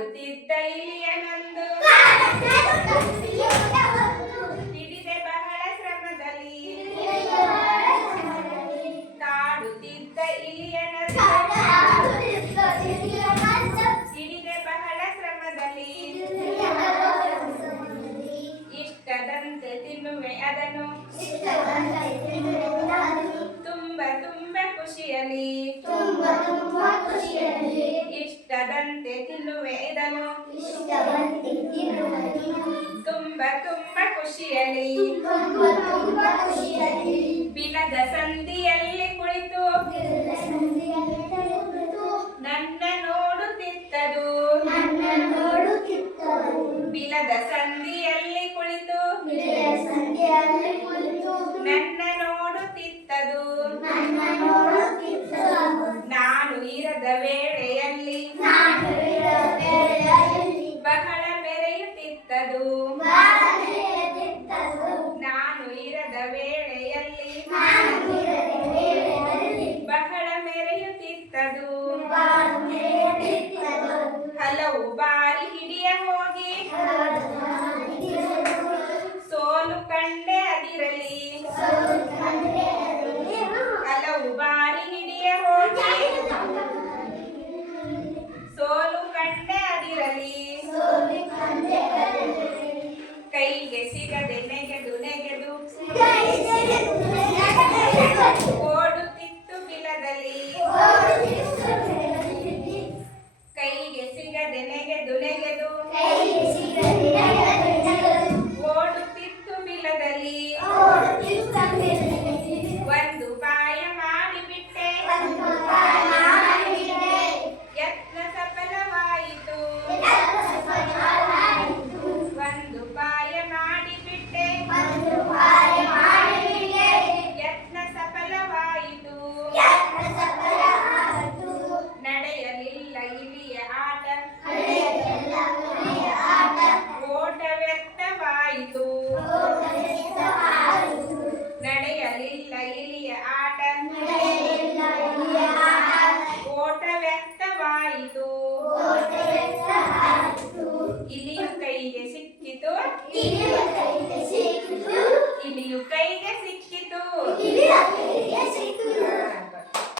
ಕಾಡುತ್ತಿದ್ದ ಇಲಿಯನೊಂದು ಹಿಡಿದೆ ಬಹಳ ಶ್ರಮದಲ್ಲಿ ಕಾಡುತ್ತಿದ್ದ ಇಲಿಯನೊಂದು ಹಿಡಿದೆ ಬಹಳ ಶ್ರಮದಲ್ಲಿ ಇಷ್ಟದಂತೆ ತಿನ್ನುವೆ ಅದನ್ನು ತುಂಬ ತುಂಬ ಖುಷಿಯಲ್ಲಿ ಇಷ್ಟದಂತೆ ತಿನ್ನುವೆ ಇದನ್ನು ತುಂಬ ತುಂಬ ಖುಷಿಯಲ್ಲಿ ಬಿಲದ ಸಂದಿಯಲ್ಲಿ ಕುಳಿತು ನನ್ನ ನೋಡುತ್ತಿತ್ತದು ಬಿಲದ ಸಂದಿಯಲ್ಲಿ ಕುಳಿತು ನನ್ನ ನೋಡುತ್ತಿತ್ತದು ನಾನು ಇರದ ವೇಳೆಯಲ್ಲಿ ಬಹಳ ಮೆರೆಯುತ್ತಿತ್ತದು ನಾನು ಇರದ ವೇಳೆಯಲ್ಲಿ ಬಹಳ ಮೆರೆಯುತ್ತಿತ್ತದು ಹಲವು ಬಾರಿ ಹಿಡಿಯ ಹೋಗಿ ಸೋಲು ಕಂಡೆ ಅದಿರಲಿ ಹಲವು ಬಾರಿ ಹಿಡಿಯ ಹೋಗಿ ಸೋಲು ಕಂಡೆ ಅದಿರಲಿ ಕೈಗೆ ಸಿಗದೆ ನೆಗೆದು